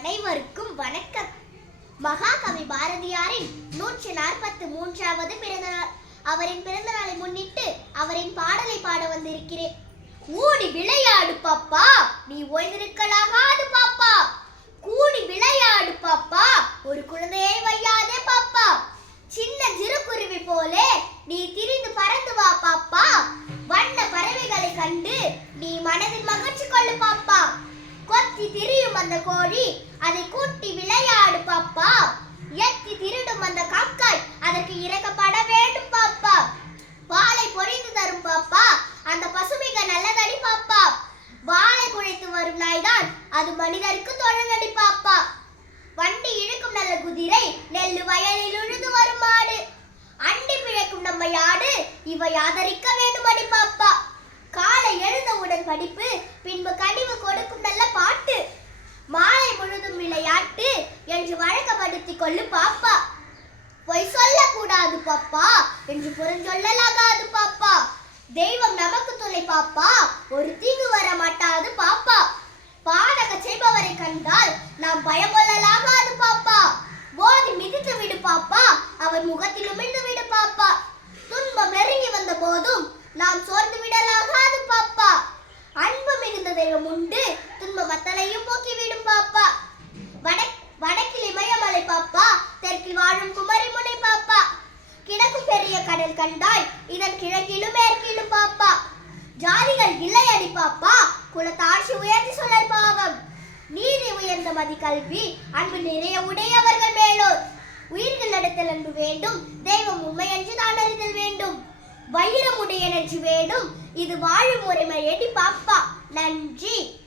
அனைவருக்கும் வணக்கம். மகாகவி பாரதியாரின் நூற்றி நாற்பத்தி மூன்றாவது பிறந்த நாள் அவரின் பிறந்த நாளை முன்னிட்டு அவரின் பாடலை பாட வந்திருக்கிறேன். கூடி விளையாடு பாப்பா நீ ஓய்ந்திருக்கலாகாது பாப்பா. கூடி விளையாடு பாப்பா ஒரு குழந்தையை வையாதே பாப்பா. சின்ன சிறுகுருவி போலே நீ திரிந்து பறந்து வா பாப்பா. வண்ண பறவைகளை கண்டு நீ மனதில் மகிழ்ச்சி கொள்ளு பாப்பா. கொத்தி திரியும் அந்த கோழி. அதை கூட்டி விளையாடு பாப்பா. எத்தி திருடும் அந்த காக்காய். அதற்கு இறக்கப்பட வேண்டும் பாப்பா. பாலை பொழிந்து தரும் பாப்பா. அந்த பசுமிக நல்லதடி பாப்பா. வாழை குழைத்து வரும் நாய்தான். அது மனிதருக்கு தொழிலடி பாப்பா. வண்டி இழுக்கும் நல்ல குதிரை நெல்லு வயலில் உழுது வரும் மாடு அண்டி பிழைக்கும் நம்ம யாடு இவை ஆதரிக்க வேண்டுமடி பாப்பா. காலை எழுந்தவுடன் படிப்பு பின்பு கனிவு கொடுக்கும் நல்ல கொள்ளு பாப்பா. பொய் சொல்லக்கூடாது பாப்பா. என்று புறஞ்சொல்லலாகாது பாப்பா. தெய்வம் நமக்கு துணை பாப்பா. ஒரு தீங்கு வர மாட்டாது பாப்பா. பாடக செய்பவரை கண்டால் நாம் பயம் கொள்ளலாகாது பாப்பா. போதி மிதித்து விடு பாப்பா. அவர் முகத்தில் கடல் கண்டாய் இதன் கிழக்கிலும் மேற்கிலும் பாப்பா. ஜாதிகள் இல்லையடி பாப்பா. குலத்தாட்சி உயர்த்தி சொல்லல் பாவம். நீதி உயர்ந்த மதி கல்வி அன்பு நிறைய உடையவர்கள் மேலோர். உயிர்கள் நடத்தல் அன்பு வேண்டும் தெய்வம் உண்மை என்று அறிதல் வேண்டும். வைரமுடைய நெஞ்சு வேண்டும் இது வாழும் முறைமை எடி பாப்பா. நன்றி.